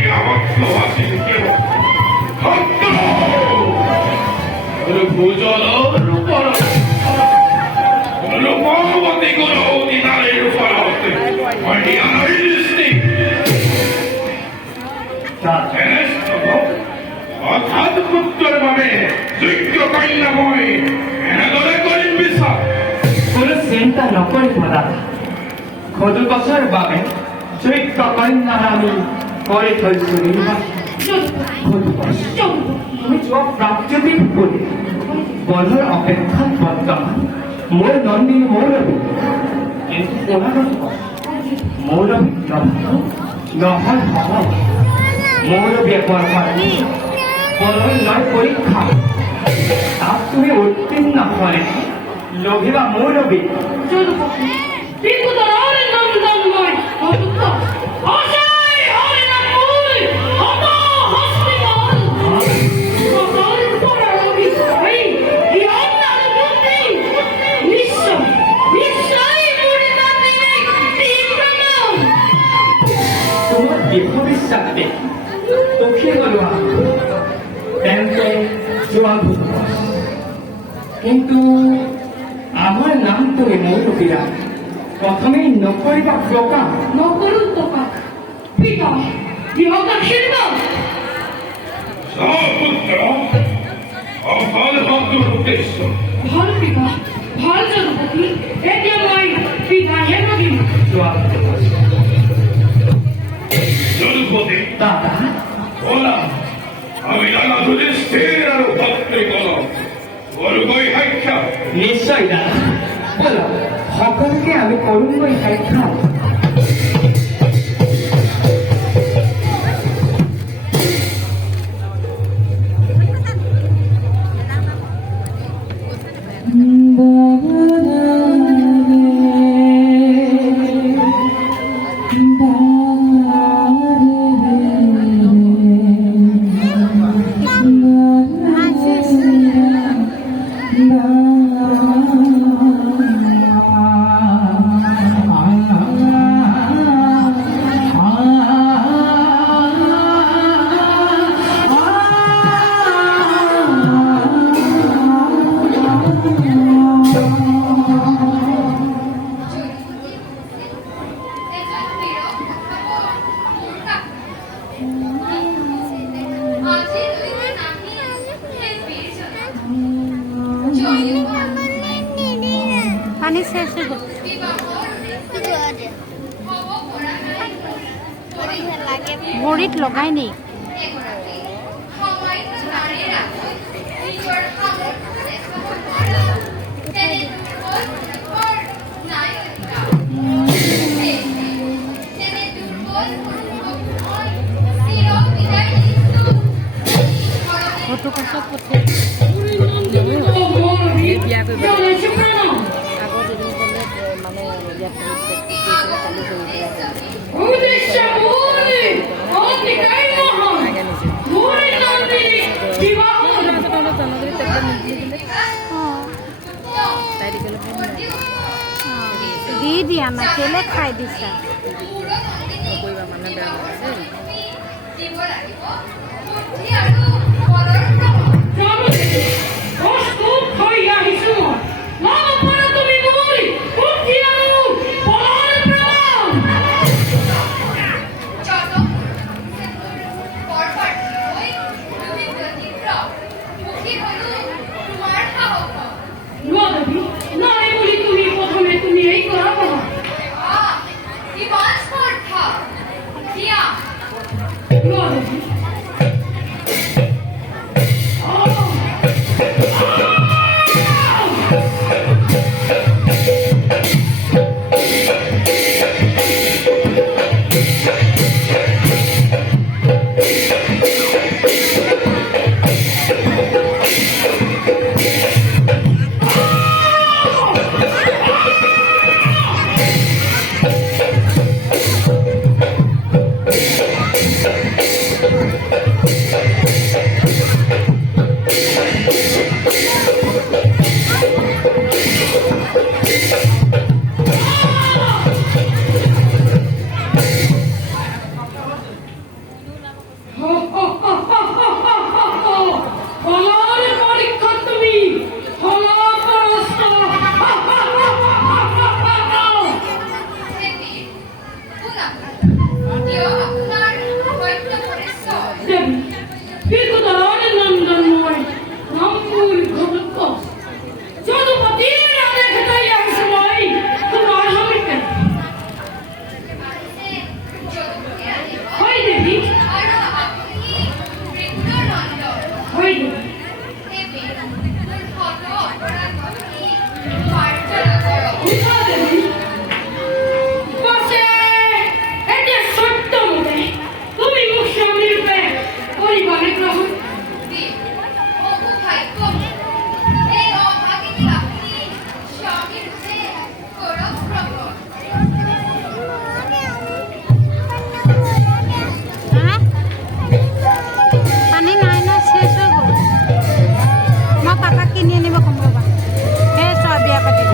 গ্রামবাসী কেবল ভূজল রূপর রূপবতী গুরু দিনারের উপর অর্থাৎ পুত্র ভাবে যোগ্য কন্যাময় এনেদৰে কৰিম বিচাৰ কোনো চিন্তা নকৰিব দাদা সদু বছৰ বাবে যোগ্য কন্যাৰ আমি কৰি থৈছো নিৰ্বাচন যোৱা প্ৰাপ্তি কৰি বলৰ অপেক্ষাত বৰ্তমান মোৰ নন্দিনী মৌৰৱী কিন্তু মৌৰৱী নহয় সহজ মৌৰৱীয়ে বলৰ লয় পৰীক্ষা তাত তুমি উত্তীৰ্ণ হলে লভিবা মৌৰৱী ভবিষ্যতে দুখী গলোৱা তেন্তে যোৱা কিন্তু আমাৰ নামটো মৌৰৱীৰা প্ৰথমে নকৰিবা প্ৰকাশ নকৰো প্ৰকাশ পিতা বিহক আশীৰ্বাদ পুত্ৰ অফল শব্দৰ উদ্দেশ্য ভাল পিতা ভাল জনপতি এতিয়া মই পিতাহে নদিম যোৱা জনপতি দাদা বলা আমি নানা যুধিষ্ঠিৰ আৰু ভক্তি কলম বলগৈ সাক্ষাৎ নিশ্চয় দাদা বলো সকলোকে আমি কৰোঁগৈ সাক্ষাৎ পানি শেষ হয়ে ভৰিত লগাই নেই ফটো কষ্ট পঠে বিয়া কৰিব আগত এদিন ক'লে মানে বিয়া দি দিয়া না কেলে খাই দিছা নকৰিবা মানে বেয়া দেবী বিকটানের নন্দনময় নামগুল ঘটক যদুপতি না দেখতাই এক সময় তোমার হমিতে হয় দেবী হয় দেবী উঠা দেবী বসে এটা সত্য মনে তুমি মুখ সামলিতে পরিবারে গ্রহণ হ্যাঁ পানি নাই না শেষ হয়ে গ'ল মই পাপাক কিনি আনিব কম ৰ'বা সেই চোৱা বিয়া পাতিব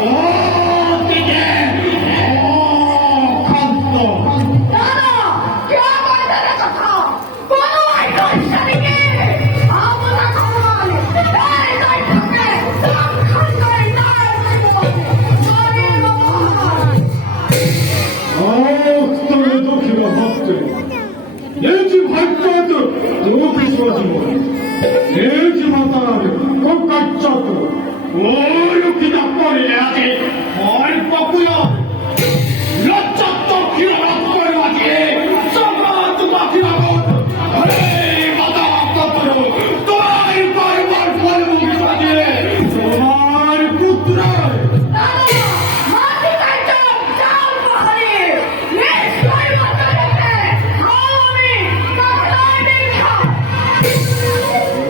Oh!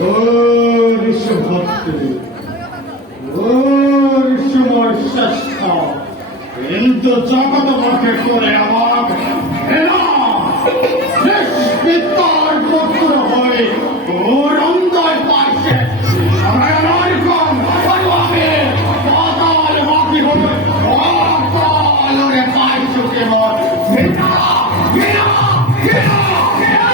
ও ঋষভক্তি, ও ঋষময় শ্রেষ্ঠ, কিন্তু জগৎ মুখে করে আমার পিতার পুত্র হয়ে ওর অন্ধয় পাইছে আমার কম আমি পাতাল বাকি হবে পাতালরে পাইছো কেবল ঘৃণা, ঘৃণা, ঘৃণা, ঘৃণা।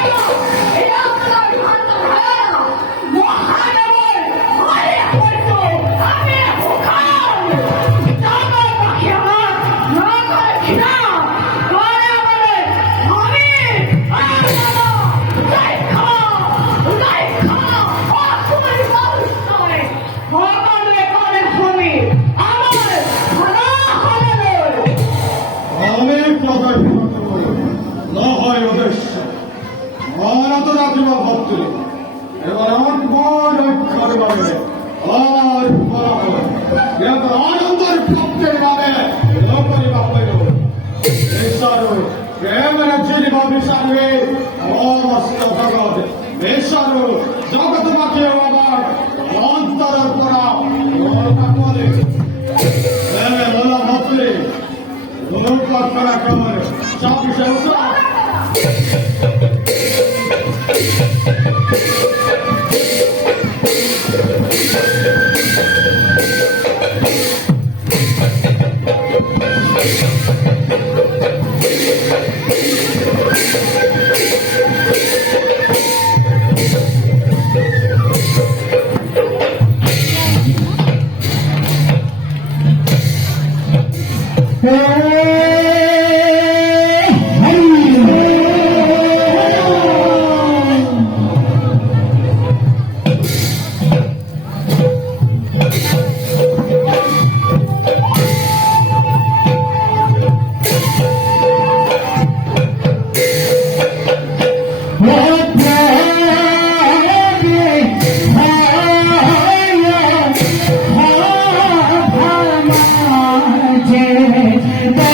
আমি প্রকাশ না হয় উদ্দেশ্য অনাথ রাখিব ভক্তি এবার আমার রক্ষার ভাবে আর আনন্দের ভক্তের ভাবে লোকরিবা হইল ঈশ্বর প্রেমের জীব বিচারে সমস্ত জগৎ ঈশ্বর জগৎ মাকে আমার অন্তর করা করে প্রেমে লোলা ভক্তি লোক করা কেমন চাপ Yeah.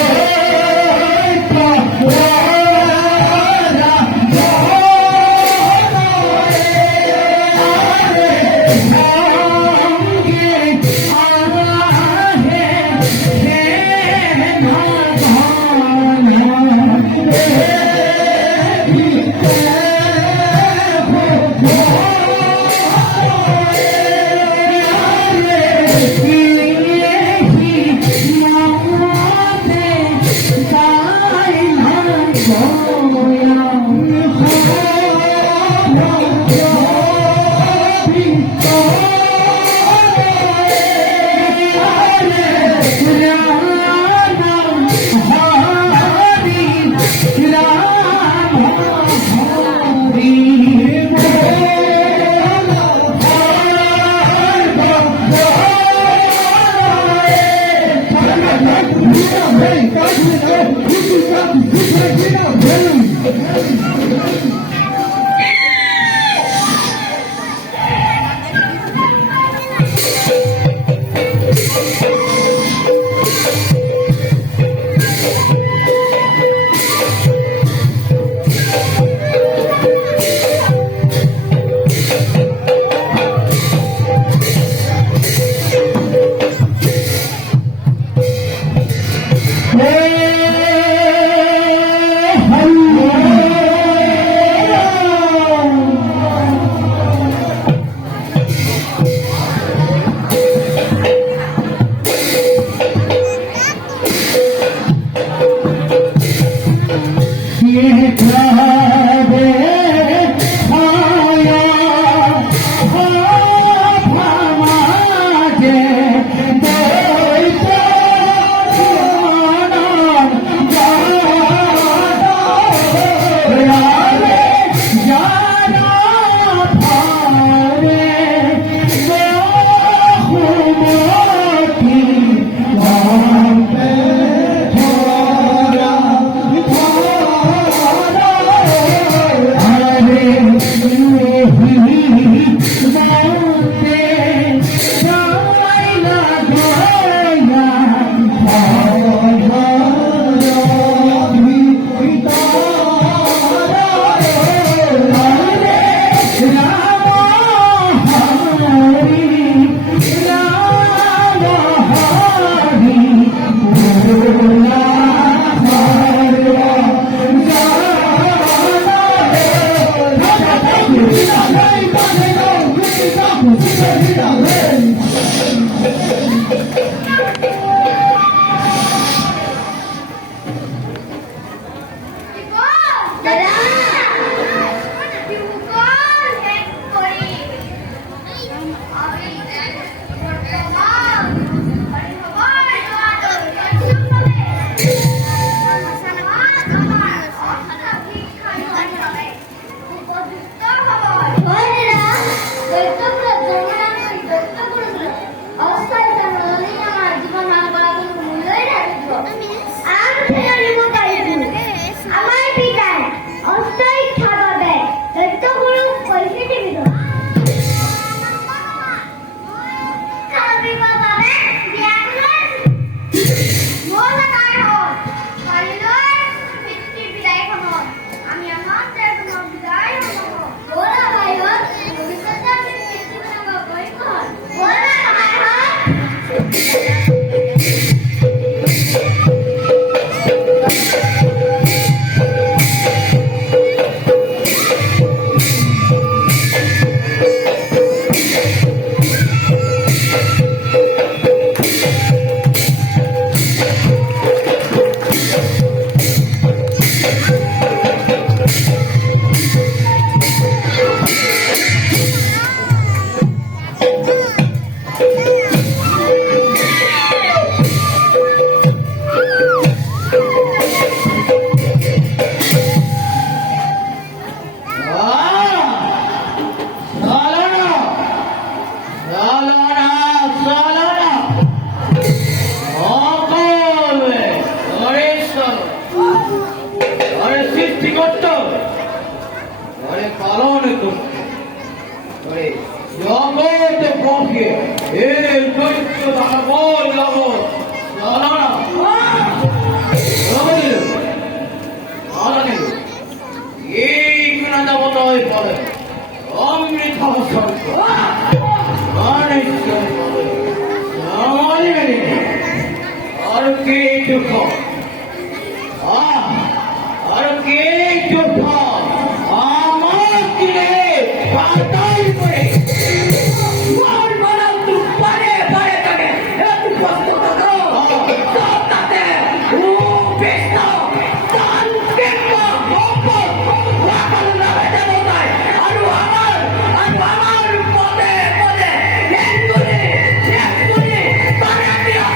দুঃখ আর কে দুঃখ আমার দিলে পাতাল করে আমার মারা তুই পারে পারে থাকে এত কষ্ট করো সব তাতে ও বেশ তান কেমন বপর লাগাল লাগে দেবতায় আর আমার পদে পদে একটুনে তারা দিয়া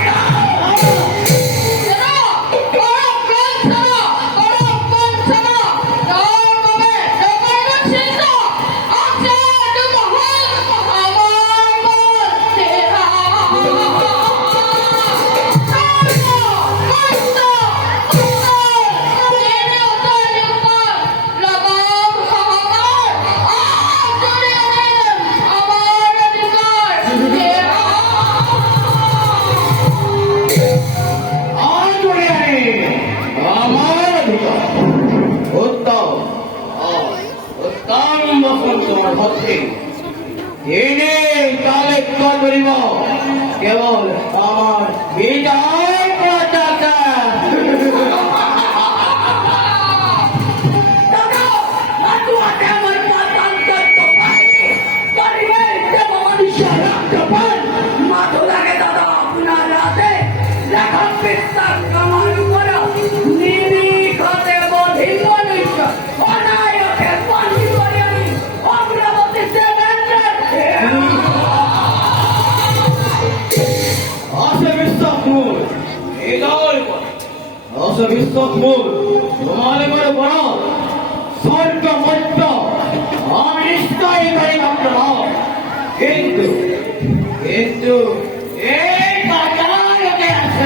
কেবল আমার বিজয় পতাকা বিশ্বমূল তোমাদের করে বড় স্বর্গ মধ্য আমি নিশ্চয়ই করি আপনারা কিন্তু কিন্তু এই বাজারে আছে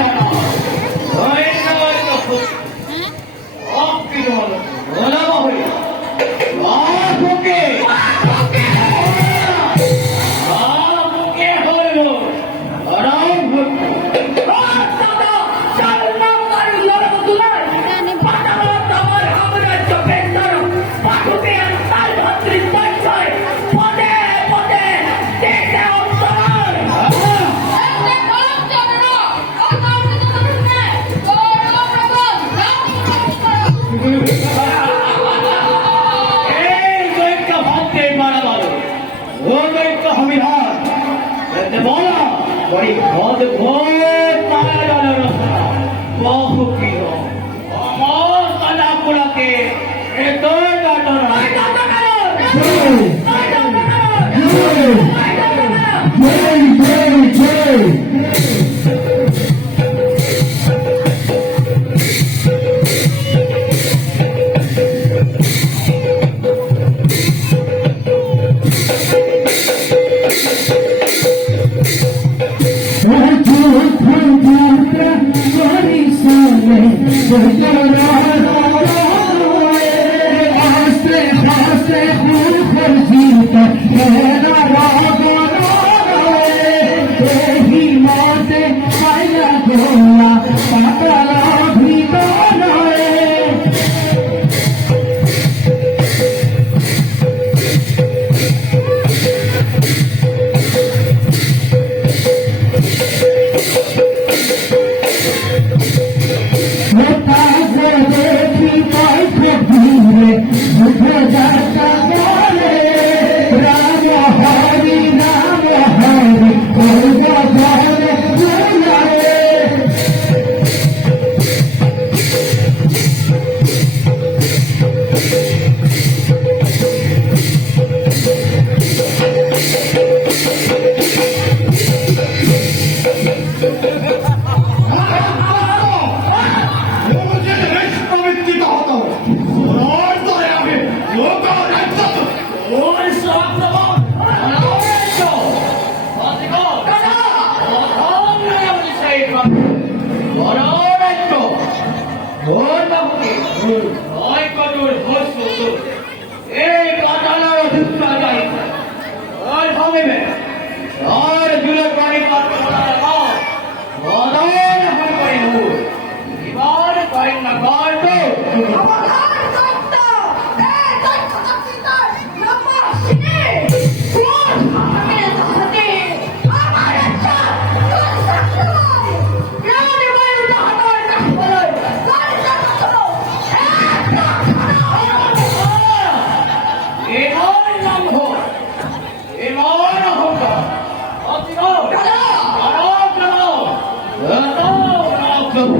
দেখো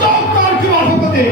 চমৎকার কি রঘুপতি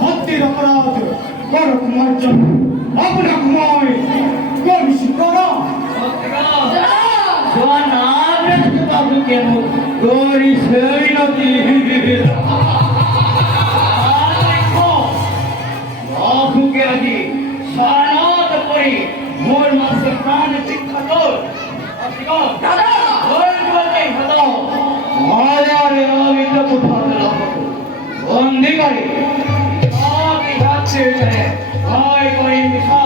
হত্যের অপরাধ করক মার্জন আপনাকময় করিস করা বাবুকে আজি সারাত করে মোর মাসে প্রাণ শিক্ষা কর দাদা ওই বলতে হলো আরে আমি তো কোথাও লাগবো বন্দি করে আগে হাতে ভাই করে মিশা